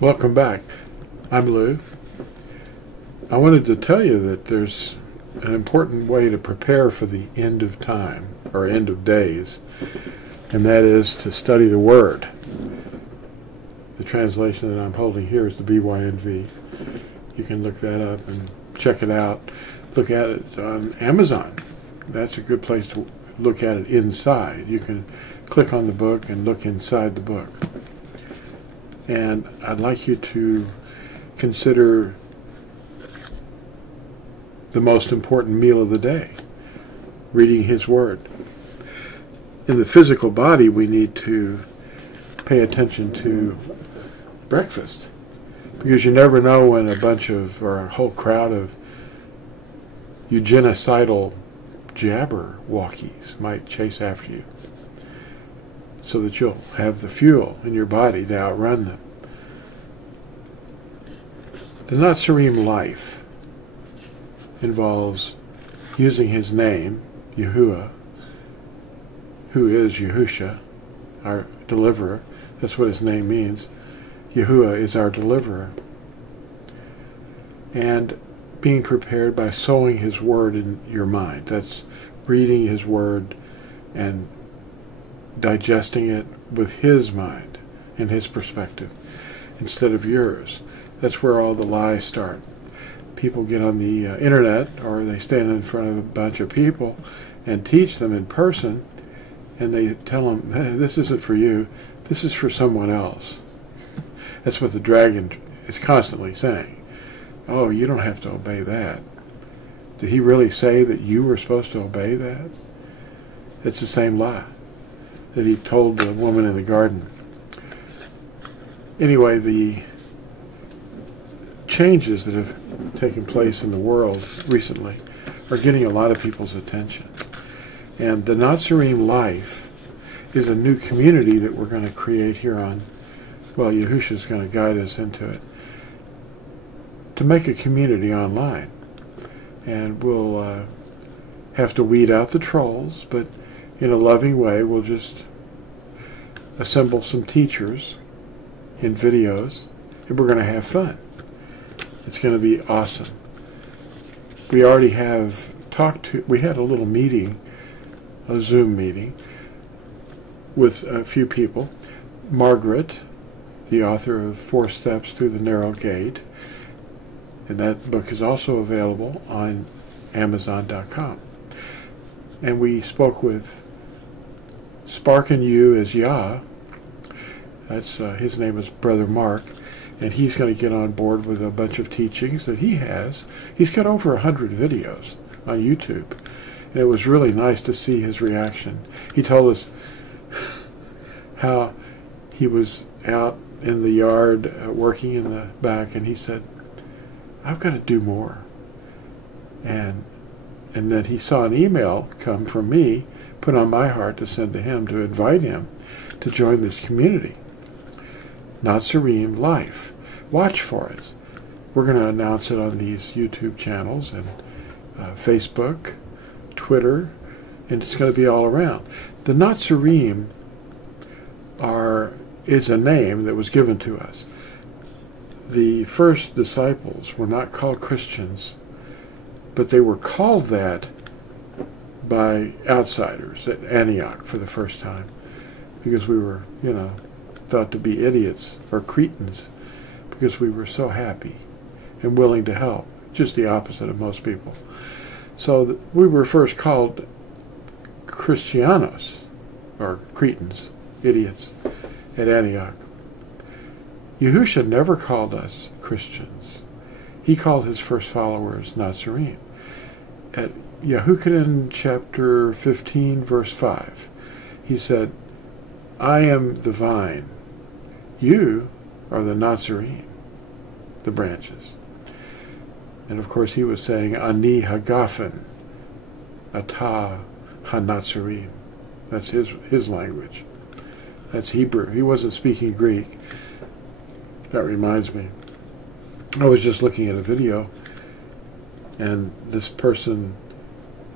Welcome back. I'm Lew. I wanted to tell you that there's an important way to prepare for the end of time, or end of days, and that is to study the Word. The translation that I'm holding here is the BYNV. You can look that up and check it out. Look at it on Amazon. That's a good place to look at it inside. You can click on the book and look inside the book. And I'd like you to consider the most important meal of the day, reading His Word. In the physical body, we need to pay attention to breakfast, because you never know when a bunch of, or a whole crowd of eugenicidal jabberwockies might chase after you, so that you'll have the fuel in your body to outrun them. The Not Serene Life involves using His name, Yahuwah, who is Yahusha, our deliverer. That's what His name means. Yahuwah is our deliverer. And being prepared by sowing His Word in your mind. That's reading His Word and digesting it with His mind and His perspective instead of yours. That's where all the lies start. People get on the internet, or they stand in front of a bunch of people and teach them in person, and they tell them, hey, this isn't for you, this is for someone else. That's what the dragon is constantly saying. Oh, you don't have to obey that. Did he really say that you were supposed to obey that? It's the same lie that he told the woman in the garden. Anyway, the changes that have taken place in the world recently are getting a lot of people's attention. And the Not Serene Life is a new community that we're going to create here on, well, Yahusha is going to guide us into it, to make a community online. And we'll have to weed out the trolls, but in a loving way, we'll just assemble some teachers in videos, and we're going to have fun. It's going to be awesome. We already have we had a little meeting, a Zoom meeting, with a few people. Margaret, the author of 4 Steps Through the Narrow Gate, and that book is also available on Amazon.com. And we spoke with Sparkin You as Yah. That's his name is Brother Mark, and he's going to get on board with a bunch of teachings that he has. He's got over 100 videos on YouTube, and it was really nice to see his reaction. He told us how he was out in the yard working in the back, and he said, I've got to do more. And then he saw an email come from me, put on my heart to send to him, to invite him to join this community. Not Serene Life. Watch for it. We're going to announce it on these YouTube channels and Facebook, Twitter, and it's going to be all around. The Not Serene is a name that was given to us. The first disciples were not called Christians, but they were called that by outsiders at Antioch for the first time, because we were, thought to be idiots or cretins, because we were so happy and willing to help, just the opposite of most people. So we were first called Christianos, or cretins, idiots, at Antioch. Yahusha never called us Christians. He called his first followers Not Serene. At Yahuchanan chapter 15, verse 5, he said, I am the vine. You are the Not Serene, the branches. And of course he was saying, Ani hagafen, Ata ha-Natsarim. That's his language. That's Hebrew. He wasn't speaking Greek. That reminds me. I was just looking at a video, and this person,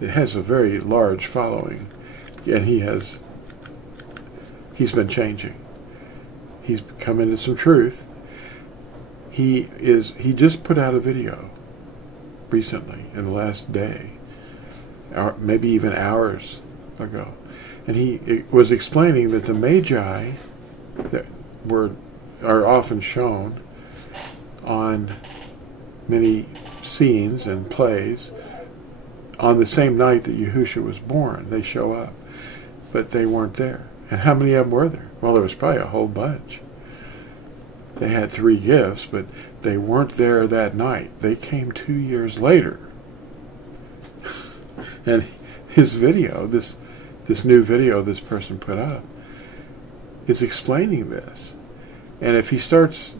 it has a very large following, and he's been changing. He's come into some truth, He just put out a video recently, in the last day, or maybe even hours ago, and he was explaining that the Magi that are often shown on many scenes and plays on the same night that Yahusha was born. They show up, but they weren't there. And how many of them were there? Well, there was probably a whole bunch. They had 3 gifts, but they weren't there that night. They came 2 years later. And his video, this new video this person put up, is explaining this. And if he starts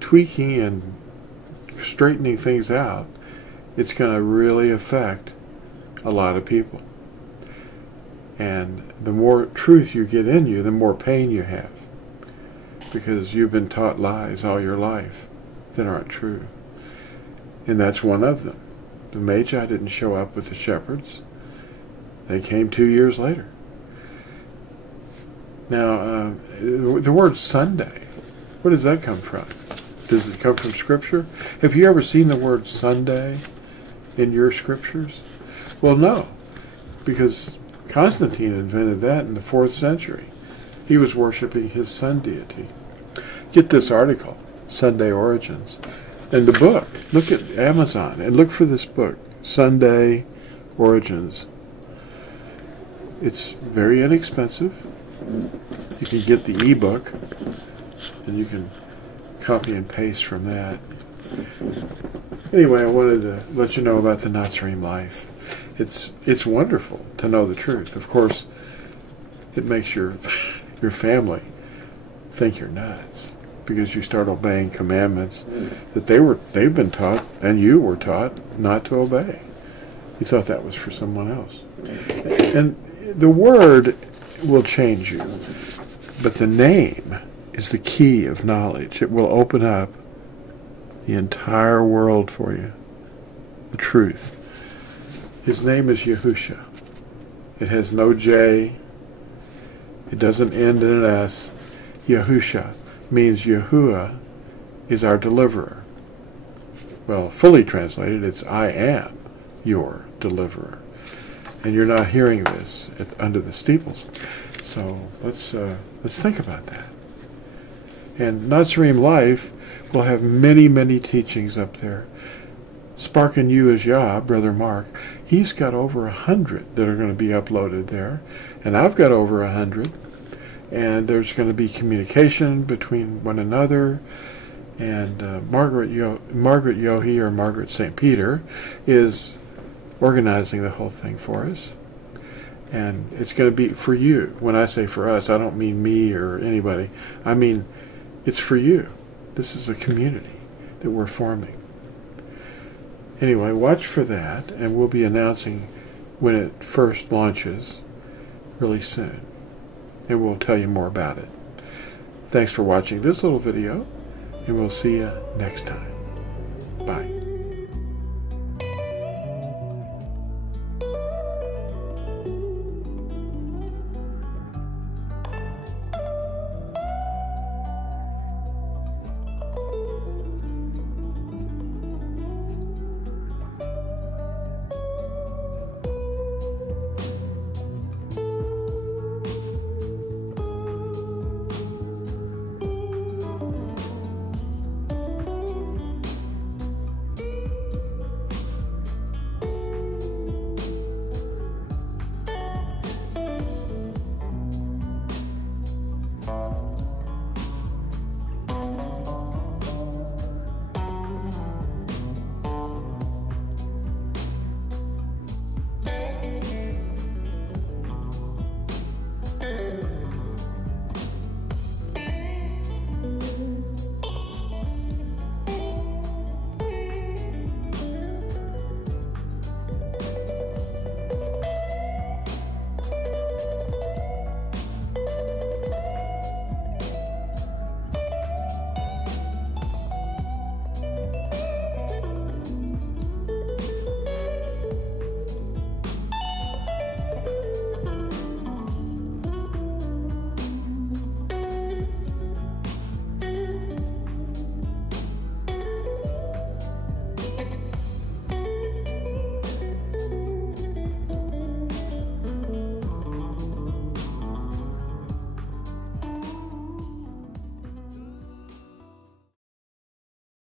tweaking and straightening things out, it's going to really affect a lot of people. And the more truth you get in you, the more pain you have, because you've been taught lies all your life that aren't true. And that's one of them. The Magi didn't show up with the shepherds. They came 2 years later. Now, the word Sunday, where does that come from? Does it come from Scripture? Have you ever seen the word Sunday in your Scriptures? Well, no, because Constantine invented that in the 4th century. He was worshiping his sun deity. Get this article, Sunday Origins, and the book. Look at Amazon and look for this book, Sunday Origins. It's very inexpensive. You can get the ebook, and you can copy and paste from that. Anyway, I wanted to let you know about the Natsarim Life. It's wonderful to know the truth. Of course, it makes your family think you're nuts, because you start obeying commandments that they've been taught and you were taught not to obey. You thought that was for someone else. And the word will change you, but the name is the key of knowledge. It will open up the entire world for you, the truth. His name is Yahusha. It has no J. It doesn't end in an S. Yahusha means Yahuwah is our deliverer. Well, fully translated, it's I am your deliverer. And you're not hearing this under the steeples. So let's think about that. And Natsarim Life will have many, many teachings up there. Sparking You as Yah, Brother Mark, he's got over 100 that are going to be uploaded there. And I've got over 100. And there's going to be communication between one another. And Margaret Yohe, or Margaret St. Peter, is organizing the whole thing for us. And it's going to be for you. When I say for us, I don't mean me or anybody. I mean, it's for you. This is a community that we're forming. Anyway, watch for that, and we'll be announcing when it first launches really soon. And we'll tell you more about it. Thanks for watching this little video, and we'll see you next time. Bye.